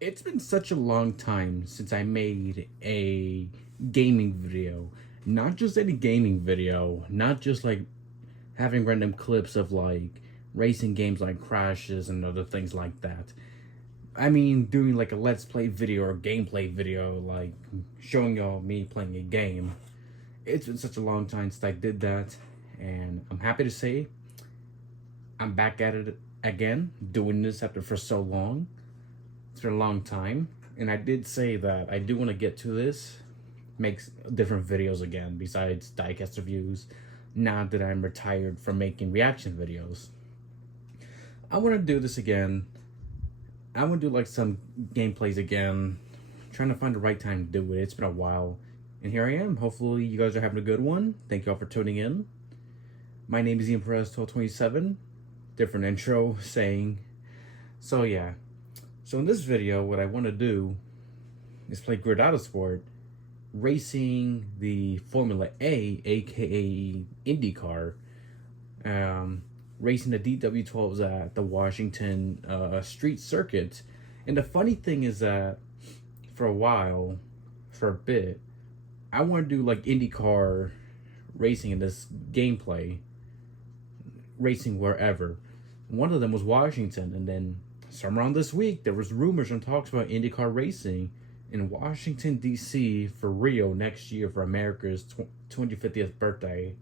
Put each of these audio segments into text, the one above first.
It's been such a long time since I made a gaming video. Not just any gaming video, not just like having random clips of like racing games like crashes and other things like that. I mean, doing like a let's play video or gameplay video, like showing y'all me playing a game. It's been such a long time since I did that, and I'm happy to say I'm back at it again, doing this after for so long. It's been a long time, and I did say that I do want to get to this, make different videos again besides diecast reviews. Now that I'm retired from making reaction videos, I want to do this again. I want to do like some gameplays again, trying to find the right time to do it. It's been a while, and here I am. Hopefully, you guys are having a good one. Thank you all for tuning in. My name is Ian Perez 1227. Different intro saying. So yeah. So in this video, what I want to do is play Grid Autosport, racing the Formula A, aka IndyCar, racing the DW12s at the Washington street circuit. And the funny thing is that for a bit, I want to do like IndyCar racing in this gameplay, racing wherever. One of them was Washington, and then somewhere around this week, there was rumors and talks about IndyCar racing in Washington, D.C. for Rio next year for America's 250th birthday,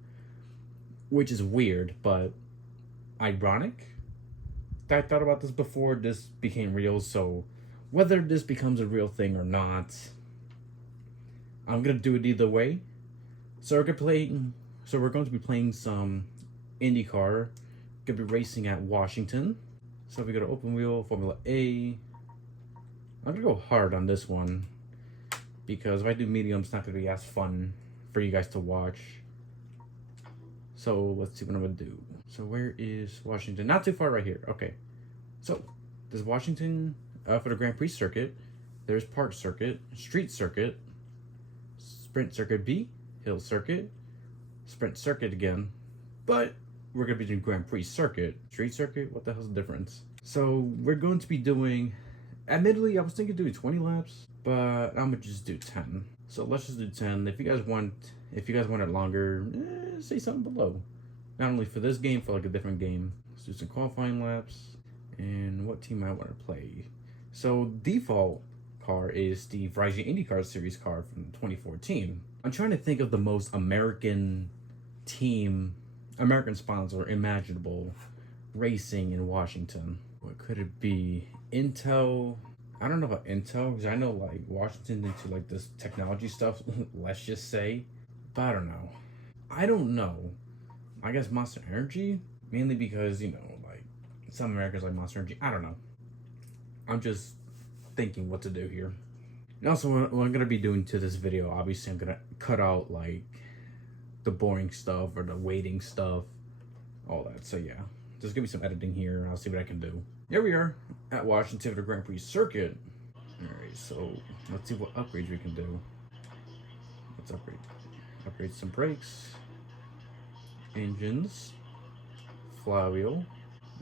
which is weird, but ironic. I thought about this before this became real, so whether this becomes a real thing or not, I'm going to do it either way. So we're going to be playing some IndyCar. Going to be racing at Washington. So if we go to open wheel, Formula A, I'm going to go hard on this one, because if I do medium, it's not going to be as fun for you guys to watch. So let's see what I'm going to do. So where is Washington? Not too far right here. Okay. So there's Washington for the Grand Prix circuit. There's Park Circuit, Street Circuit, Sprint Circuit B, Hill Circuit, Sprint Circuit again. But we're going to be doing Grand Prix Circuit. Street Circuit? What the hell's the difference? So we're going to be doing, admittedly, I was thinking doing 20 laps, but I'm going to just do 10. So let's just do 10. If you guys want it longer, say something below. Not only for this game, for like a different game. Let's do some qualifying laps. And what team I want to play. So default car is the Verizon IndyCar Series car from 2014. I'm trying to think of the most American sponsor imaginable racing in Washington. What could it be? Intel. I don't know about Intel, because I know like Washington into like this technology stuff, let's just say. But I don't know. I guess Monster Energy, mainly because, you know, like some Americans like Monster Energy. I don't know. I'm just thinking what to do here. And also, what I'm going to be doing to this video, obviously I'm going to cut out like the boring stuff or the waiting stuff, all that. So yeah, just give me some editing here and I'll see what I can do. Here we are at Washington for the Grand Prix circuit. Alright, so let's see what upgrades we can do. Let's upgrade some brakes, engines, flywheel,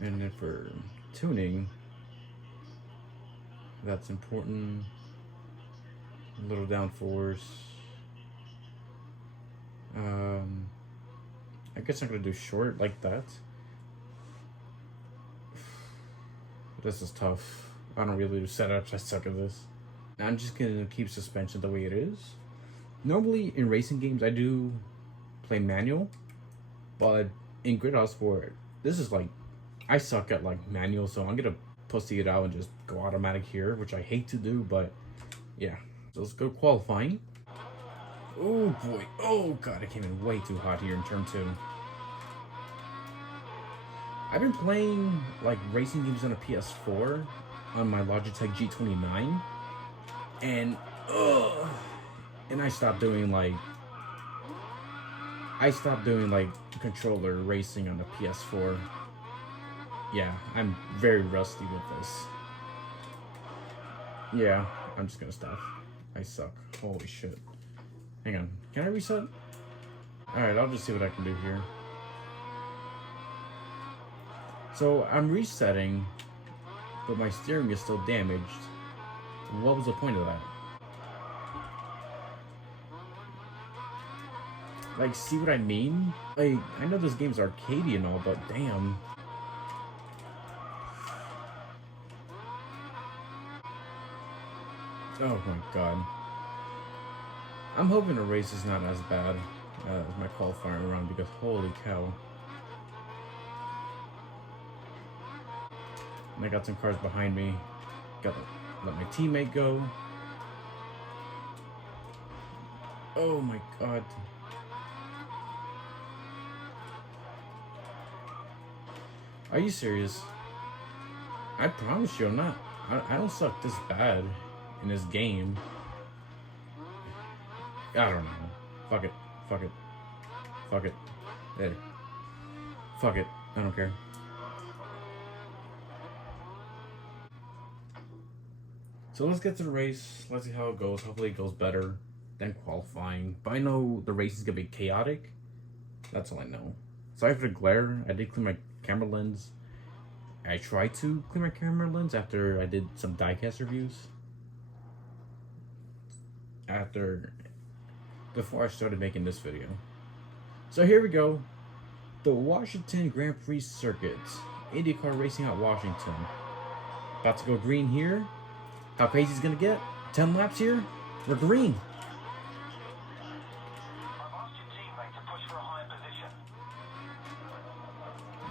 and then for tuning, that's important. A little downforce. I guess I'm gonna do short like that. This is tough. I don't really do setups. I suck at this. I'm just gonna keep suspension the way it is. Normally in racing games I do play manual, but in Grid Autosport, this is like, I suck at like manual, so I'm gonna pussy it out and just go automatic here, which I hate to do, but yeah. So let's go qualifying. Oh boy, oh god, it came in way too hot here in turn 2. I've been playing like racing games on a PS4 on my Logitech G29, and I stopped doing like controller racing on the PS4. Yeah, I'm very rusty with this. Yeah, I'm just gonna stop. I suck. Holy shit. Hang on. Can I reset? Alright, I'll just see what I can do here. So I'm resetting, but my steering is still damaged. What was the point of that? Like, see what I mean? Like, I know this game's arcadey and all, but damn. Oh my god. I'm hoping the race is not as bad as my qualifying run, because holy cow. And I got some cars behind me. Gotta let my teammate go. Oh my god. Are you serious? I promise you I'm not. I don't suck this bad in this game. I don't know. Fuck it. Fuck it. Fuck it. There. Fuck it. I don't care. So let's get to the race. Let's see how it goes. Hopefully it goes better than qualifying. But I know the race is going to be chaotic. That's all I know. Sorry for the glare. I did clean my camera lens. I tried to clean my camera lens after I did some diecast reviews. Before I started making this video. So here we go. The Washington Grand Prix circuit. IndyCar racing at Washington. About to go green here. How crazy is it gonna get? 10 laps here? We're green.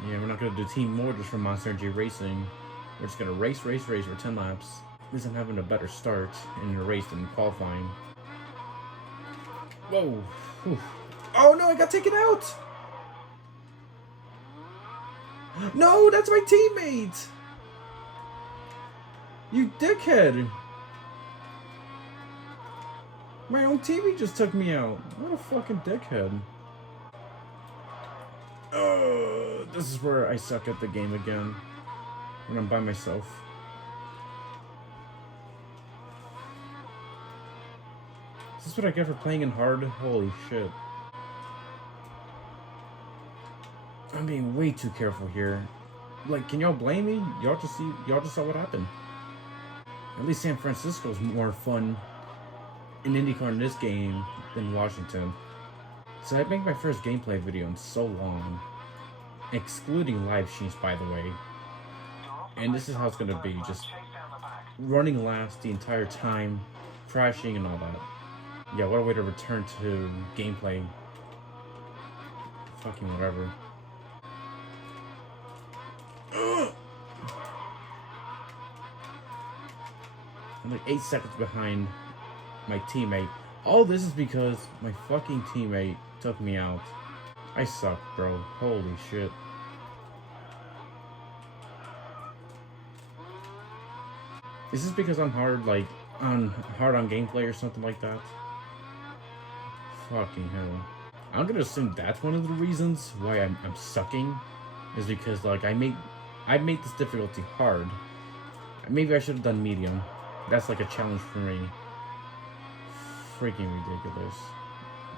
Yeah, we're not gonna do team more just for Monster Energy Racing. We're just gonna race for 10 laps. At least I'm having a better start in the race than qualifying. Whoa. Whew. Oh no, I got taken out! No, that's my teammate! You dickhead! My own teammate just took me out. What a fucking dickhead. This is where I suck at the game again. When I'm by myself. Is this what I get for playing in hard? Holy shit. I'm being way too careful here. Like, can y'all blame me? Y'all just saw what happened. At least San Francisco's more fun in IndyCar in this game than Washington. So I make my first gameplay video in so long. Excluding live streams, by the way. And this is how it's gonna be. Just running last the entire time. Crashing and all that. Yeah, what a way to return to gameplay. Fucking whatever. I'm like 8 seconds behind my teammate. All this is because my fucking teammate took me out. I suck, bro. Holy shit. Is this because I'm hard on gameplay or something like that? Fucking hell. I'm gonna assume that's one of the reasons why I'm sucking. Is because like I made this difficulty hard. Maybe I should have done medium. That's like a challenge for me. Freaking ridiculous.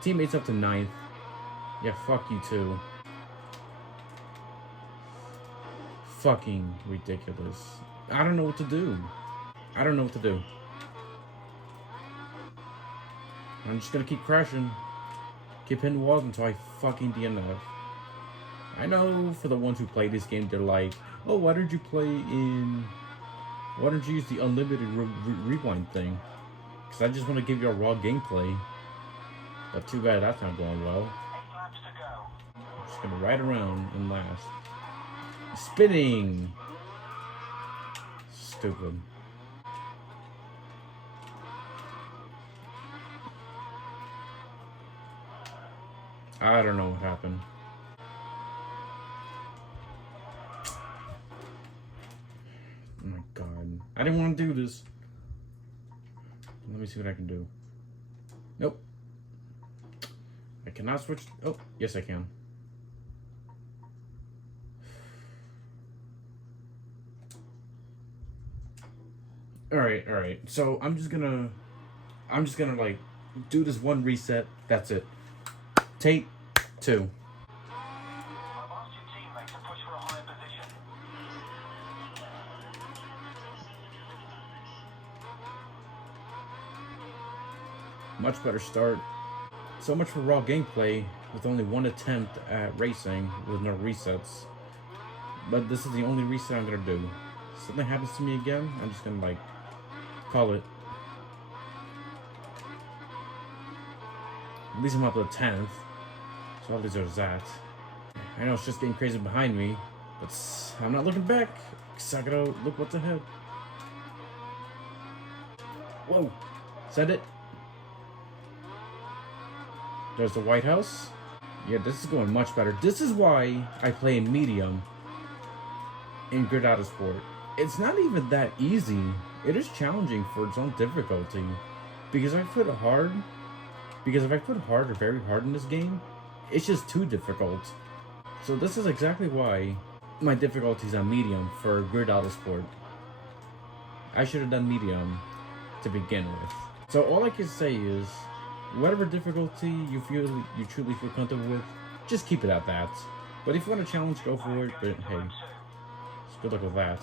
Teammates up to 9th. Yeah, fuck you too. Fucking ridiculous. I don't know what to do. I don't know what to do. I'm just gonna keep crashing. Keep hitting walls until I fucking DNF. I know for the ones who play this game, they're like, oh, why don't you use the unlimited rewind thing? Because I just want to give you a raw gameplay. But too bad that's not going well. I'm just gonna ride around and last. Spinning! Stupid. I don't know what happened. Oh my god. I didn't want to do this. Let me see what I can do. Nope. I cannot switch. Oh, yes I can. Alright. So I'm just gonna like do this one reset. That's it. Take 2. Much better start. So much for raw gameplay with only one attempt at racing with no resets. But this is the only reset I'm gonna do. If something happens to me again, I'm just gonna like call it. At least I'm up to the 10th. So at least there's that. I know it's just getting crazy behind me, but I'm not looking back, because I gotta look what's ahead. Whoa! Is that it? There's the White House. Yeah, this is going much better. This is why I play in medium in Grid Autosport. It's not even that easy. It is challenging for its own difficulty. Because if I put hard or very hard in this game, it's just too difficult. So this is exactly why my difficulty is on medium for Grid Autosport. I should have done medium to begin with. So all I can say is, whatever difficulty you truly feel comfortable with, just keep it at that. But if you want a challenge, go for it. But hey, just good luck with that.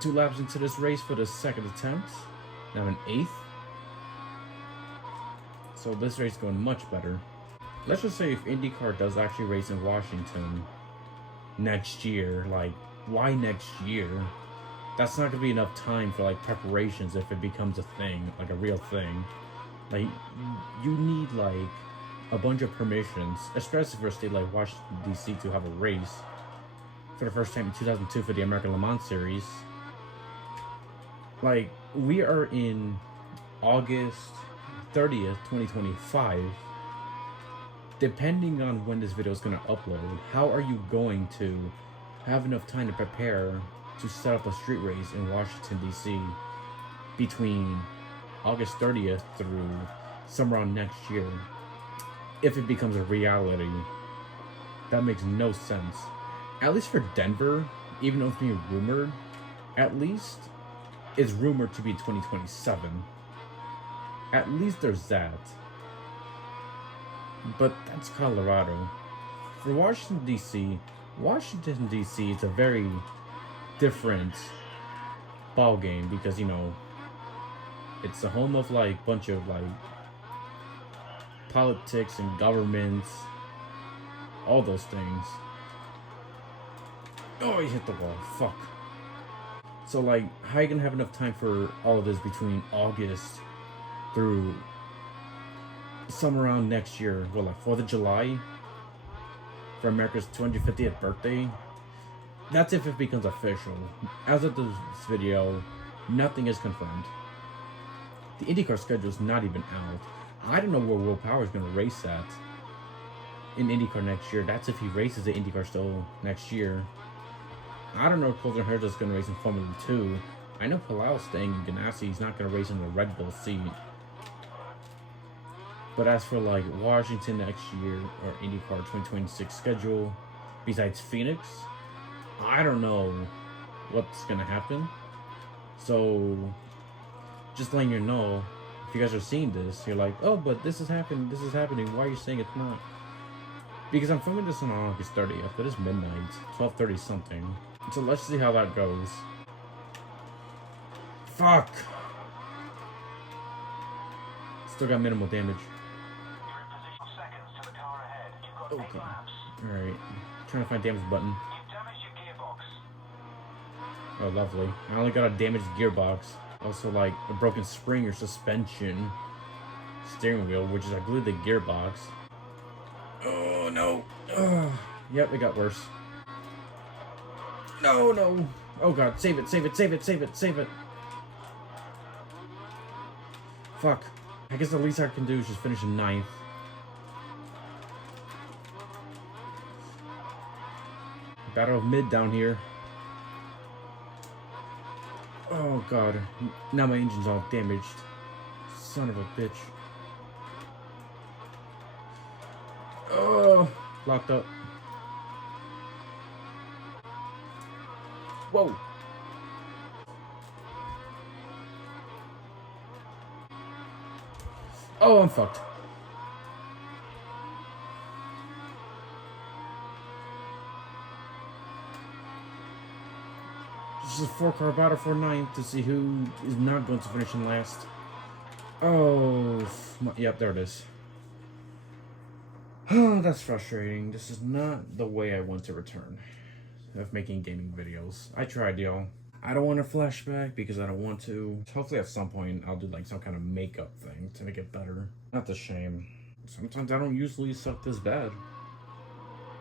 2 laps into this race for the 2nd attempt. Now an 8th. So this race is going much better. Let's just say if IndyCar does actually race in Washington next year, like, why next year? That's not gonna be enough time for like preparations if it becomes a thing, like a real thing. Like, you need like a bunch of permissions, especially for a state like Washington DC to have a race for the first time in 2002 for the American Le Mans Series. Like, we are in August 30th, 2025. Depending on when this video is going to upload, how are you going to have enough time to prepare to set up a street race in Washington, D.C. between August 30th through somewhere around next year? If it becomes a reality, that makes no sense. At least for Denver, even though it's being rumored, at least it's rumored to be 2027. At least there's that. But that's Colorado. For Washington, D.C., it's a very different ball game because, you know, it's the home of like bunch of like politics and governments, all those things. Oh, he hit the wall. Fuck. So like, how are you gonna have enough time for all of this between August through somewhere around next year? Well, like 4th of July for America's 250th birthday. That's if it becomes official. As of this video, nothing is confirmed. The IndyCar schedule is not even out. I don't know where Will Power is going to race at in IndyCar next year. That's if he races the IndyCar still next year. I don't know if Colton Herta is going to race in Formula 2. I know Palau's staying in Ganassi. He's not going to race in the Red Bull seat. But as for like Washington next year or IndyCar 2026 schedule, besides Phoenix, I don't know what's gonna happen. So just letting you know, if you guys are seeing this, you're like, oh, but this is happening. Why are you saying it's not? Because I'm filming this on August 30th. It is midnight, 12:30 something. So let's see how that goes. Fuck. Still got minimal damage. Okay. Alright. Trying to find damage button. Oh, lovely. I only got a damaged gearbox. Also, like, a broken spring or suspension. Steering wheel, which is, I believe, the gearbox. Oh, no. Yep, it got worse. No, no. Oh, God. Save it. Fuck. I guess the least I can do is just finish in 9th. Battle of mid down here. Oh god. Now my engine's all damaged. Son of a bitch. Oh, locked up. Whoa. Oh, I'm fucked. This is a 4-car battle for 9th to see who is not going to finish in last. Oh, yep, there it is. Oh, that's frustrating. This is not the way I want to return of making gaming videos. I tried, y'all. I don't want a flashback because I don't want to. Hopefully at some point I'll do like some kind of makeup thing to make it better. Not the shame. Sometimes I don't usually suck this bad.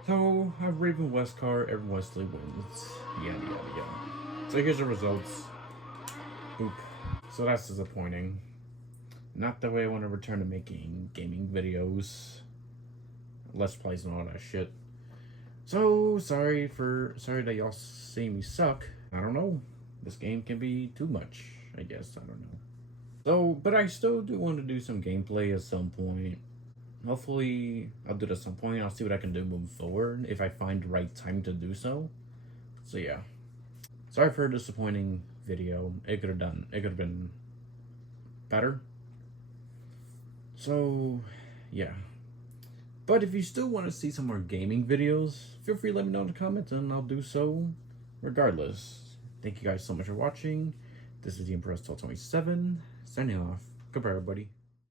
So I've Raven West car, everyone Wesley wins. Yada yada yada. So here's the results. Oop. So that's disappointing. Not the way I want to return to making gaming videos. Let's plays and all that shit. So sorry that y'all see me suck. I don't know. This game can be too much, I guess. I don't know. So, but I still do want to do some gameplay at some point. Hopefully, I'll do it at some point. I'll see what I can do moving forward if I find the right time to do so. So yeah. Sorry for a disappointing video. It could have been better. So, yeah. But if you still want to see some more gaming videos, feel free to let me know in the comments and I'll do so regardless. Thank you guys so much for watching. This is the Empress 27 signing off. Goodbye, everybody.